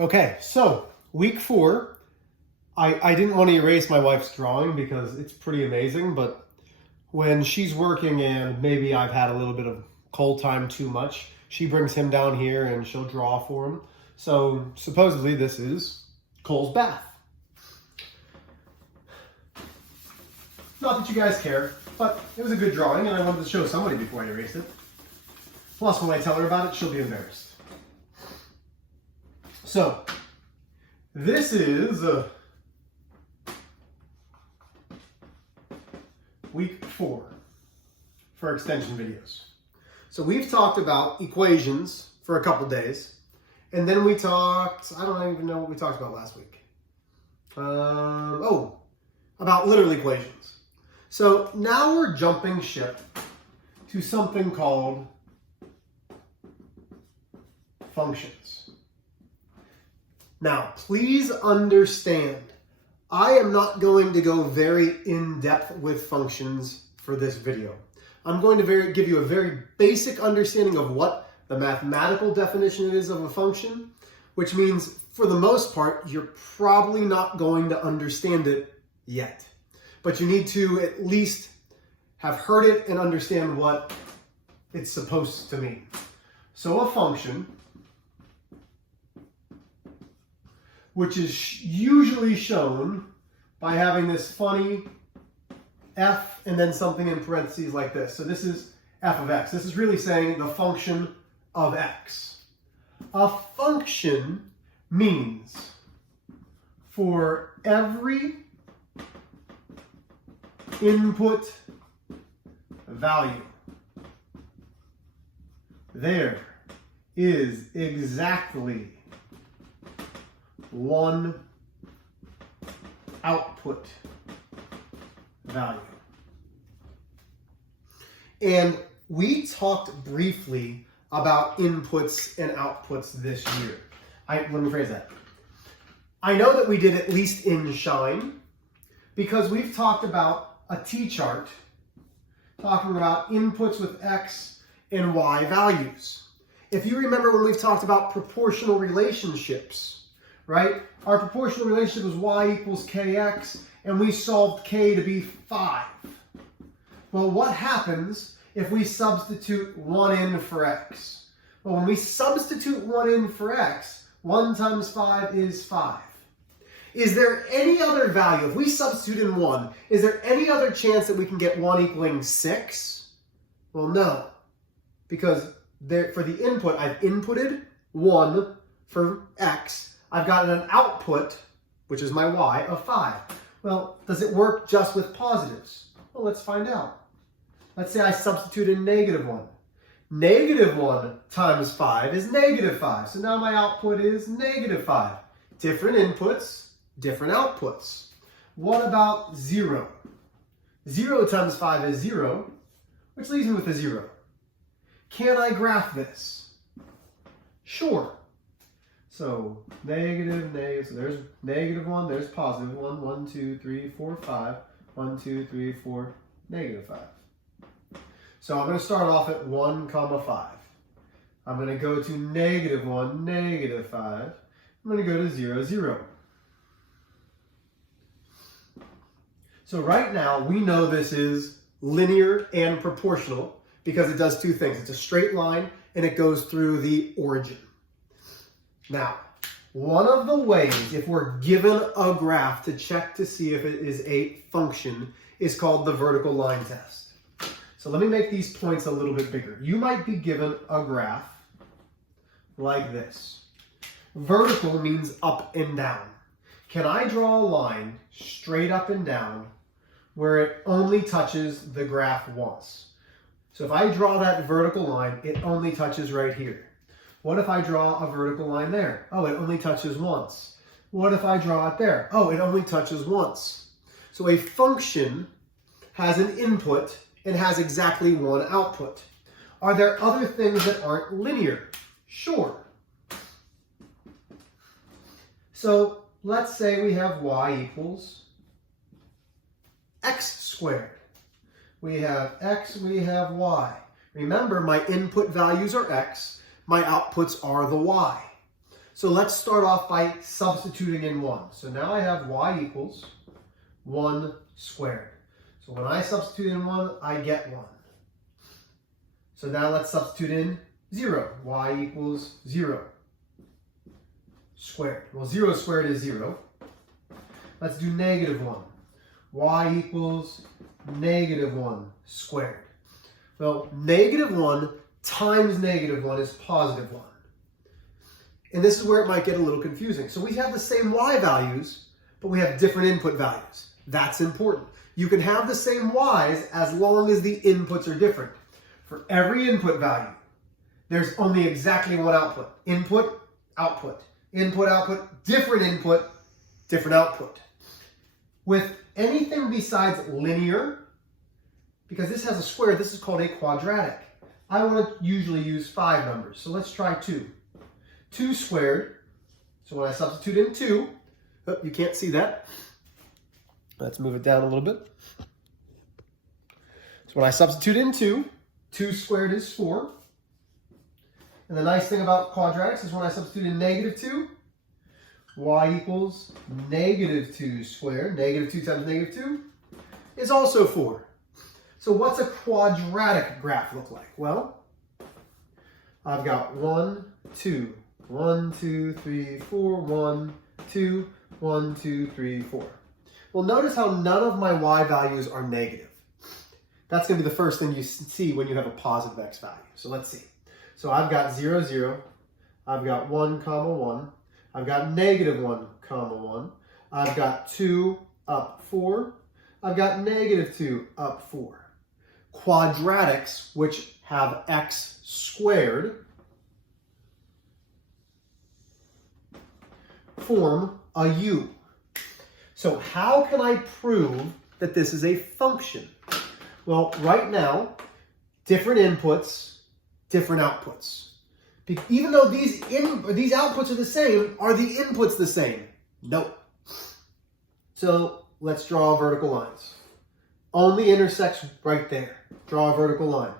Okay, so week 4, I didn't want to erase my wife's drawing because it's pretty amazing, but when she's working and maybe I've had a little bit of cold time too much, she brings him down here and she'll draw for him. So supposedly this is Cole's bath. Not that you guys care, but it was a good drawing and I wanted to show somebody before I erased it. Plus, when I tell her about it, she'll be embarrassed. So, this is week 4 for extension videos. So we've talked about equations for a couple days, and then we talked, I don't even know what we talked about last week. About literal equations. So now we're jumping ship to something called functions. Now, please understand, I am not going to go very in-depth with functions for this video. I'm going to give you a very basic understanding of what the mathematical definition is of a function, which means for the most part, you're probably not going to understand it yet. But you need to at least have heard it and understand what it's supposed to mean. So a function, which is usually shown by having this funny f and then something in parentheses like this. So this is f of x. This is really saying the function of x. A function means for every input value, there is exactly one output value. And we talked briefly about inputs and outputs this year. Let me phrase that. I know that we did at least in Shine because we've talked about a t-chart talking about inputs with x and y values. If you remember when we've talked about proportional relationships, right? Our proportional relationship was y equals kx, and we solved k to be 5. Well, what happens if we substitute 1 in for x? Well, when we substitute 1 in for x, 1 times 5 is 5. Is there any other value? If we substitute in 1, is there any other chance that we can get 1 equaling 6? Well, no. Because for the input, I've inputted 1 for x. I've gotten an output, which is my y, of 5. Well, does it work just with positives? Well, let's find out. Let's say I substitute in -1. -1 times 5 is -5. So now my output is -5. Different inputs, different outputs. What about 0? 0 times 5 is 0, which leaves me with a 0. Can I graph this? Sure. So negative, so there's -1, there's +1, 1, 2, 3, 4, 5, 1, 2, 3, 4, -5. So I'm going to start off at 1, 5. I'm going to go to -1, -5. I'm going to go to 0, 0. So right now we know this is linear and proportional because it does two things. It's a straight line and it goes through the origin. Now, one of the ways, if we're given a graph to check to see if it is a function, is called the vertical line test. So let me make these points a little bit bigger. You might be given a graph like this. Vertical means up and down. Can I draw a line straight up and down where it only touches the graph once? So if I draw that vertical line, it only touches right here. What if I draw a vertical line there? Oh, it only touches once. What if I draw it there? Oh, it only touches once. So a function has an input and has exactly one output. Are there other things that aren't linear? Sure. So let's say we have y equals x squared. We have x, we have y. Remember, my input values are x, my outputs are the y. So let's start off by substituting in 1. So now I have y equals 1 squared. So when I substitute in 1, I get 1. So now let's substitute in 0. Y equals 0 squared. Well, 0 squared is 0. Let's do negative 1. Y equals negative 1 squared. Well, negative 1 times negative 1 is positive 1. And this is where it might get a little confusing. So we have the same y values, but we have different input values. That's important. You can have the same y's as long as the inputs are different. For every input value, there's only exactly one output. Input, output. Input, output, different input, different output. With anything besides linear, because this has a square, this is called a quadratic. I want to usually use 5 numbers. So let's try 2. 2 squared. So when I substitute in 2, oh, you can't see that. Let's move it down a little bit. So when I substitute in 2, 2 squared is 4. And the nice thing about quadratics is when I substitute in negative 2, y equals negative 2 squared. Negative 2 times negative 2 is also 4. So what's a quadratic graph look like? Well, I've got 1, 2, 1, 2, 3, 4, 1, 2, 1, 2, 3, 4. Well, notice how none of my y values are negative. That's going to be the first thing you see when you have a positive x value. So let's see. So I've got 0, 0. I've got 1, comma 1. I've got negative 1, comma 1. I've got 2 up 4. I've got negative 2 up 4. Quadratics, which have x squared, form a u. So how can I prove that this is a function? Well, right now, different inputs, different outputs. Even though these outputs are the same, are the inputs the same? Nope. So let's draw vertical lines. Only intersects right there. Draw a vertical line.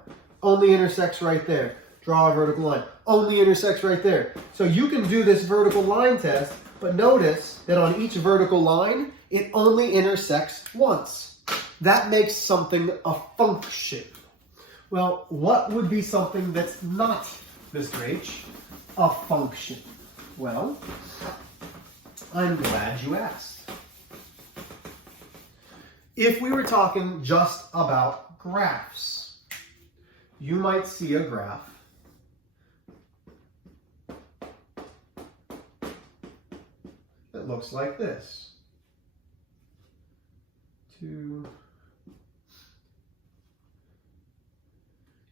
Only intersects right there. Draw a vertical line. Only intersects right there. So you can do this vertical line test, but notice that on each vertical line, it only intersects once. That makes something a function. Well, what would be something that's not, Mr. H, a function? Well, I'm glad you asked. If we were talking just about graphs, you might see a graph that looks like this. 2.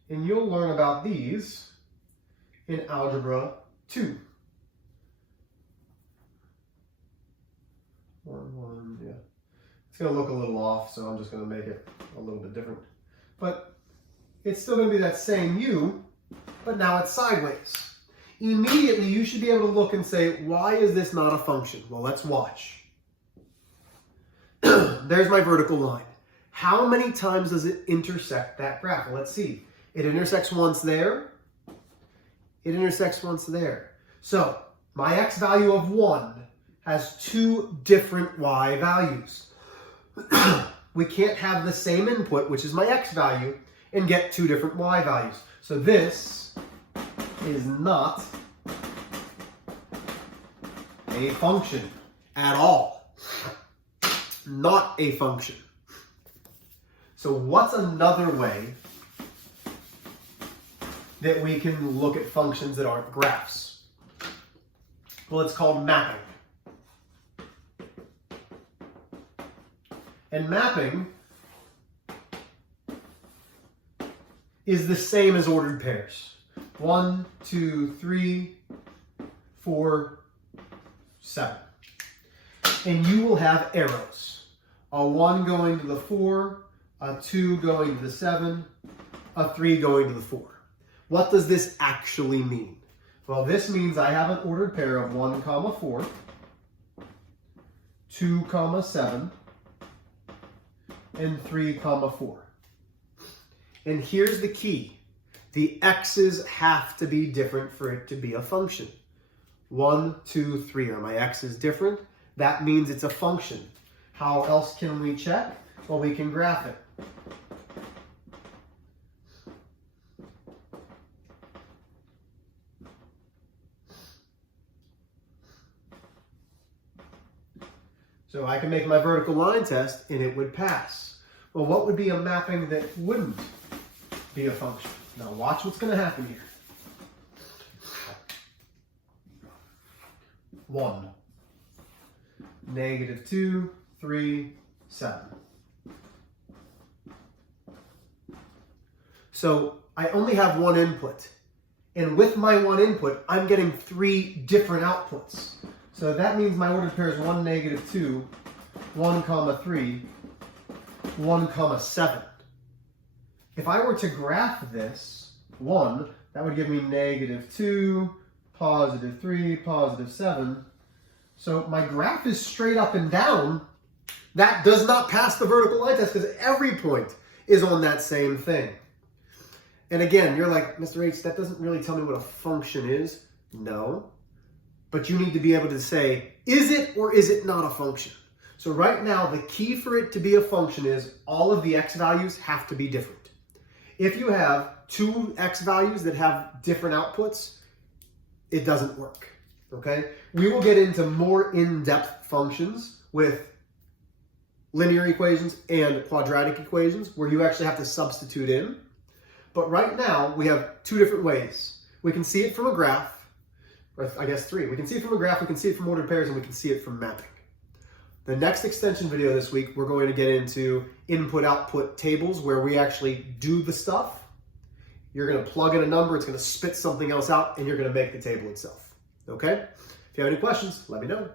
And you'll learn about these in Algebra 2. 1, 1, yeah. It's going to look a little off, so I'm just going to make it a little bit different. But it's still going to be that same u, but now it's sideways. Immediately, you should be able to look and say, why is this not a function? Well, let's watch. There's my vertical line. How many times does it intersect that graph? Well, let's see. It intersects once there. It intersects once there. So my x value of 1 has 2 different y values. We can't have the same input, which is my x value, and get 2 different y values. So this is not a function at all. Not a function. So what's another way that we can look at functions that aren't graphs? Well, it's called mapping. And mapping is the same as ordered pairs. 1, 2, 3, 4, 7. And you will have arrows. A 1 going to the 4, a 2 going to the 7, a 3 going to the 4. What does this actually mean? Well, this means I have an ordered pair of 1, 4, 2, 7, and 3, 4. And here's the key. The x's have to be different for it to be a function. 1, 2, 3. Are my x's different? That means it's a function. How else can we check? Well, we can graph it. So I can make my vertical line test and it would pass. Well, what would be a mapping that wouldn't be a function? Now watch what's going to happen here. 1, -2, 3, 7. So I only have one input. And with my one input, I'm getting 3 different outputs. So that means my ordered pair is 1, -2, 1, 3, 1, 7. If I were to graph this, 1, that would give me -2, +3, +7. So my graph is straight up and down. That does not pass the vertical line test because every point is on that same thing. And again, you're like, Mr. H, that doesn't really tell me what a function is. No. But you need to be able to say, is it or is it not a function? So right now, the key for it to be a function is all of the x values have to be different. If you have 2 x values that have different outputs, it doesn't work, okay? We will get into more in-depth functions with linear equations and quadratic equations where you actually have to substitute in. But right now, we have 2 different ways. We can see it from a graph, or I guess 3. We can see it from a graph, we can see it from ordered pairs, and we can see it from mapping. The next extension video this week, we're going to get into input-output tables where we actually do the stuff. You're going to plug in a number, it's going to spit something else out, and you're going to make the table itself. Okay? If you have any questions, let me know.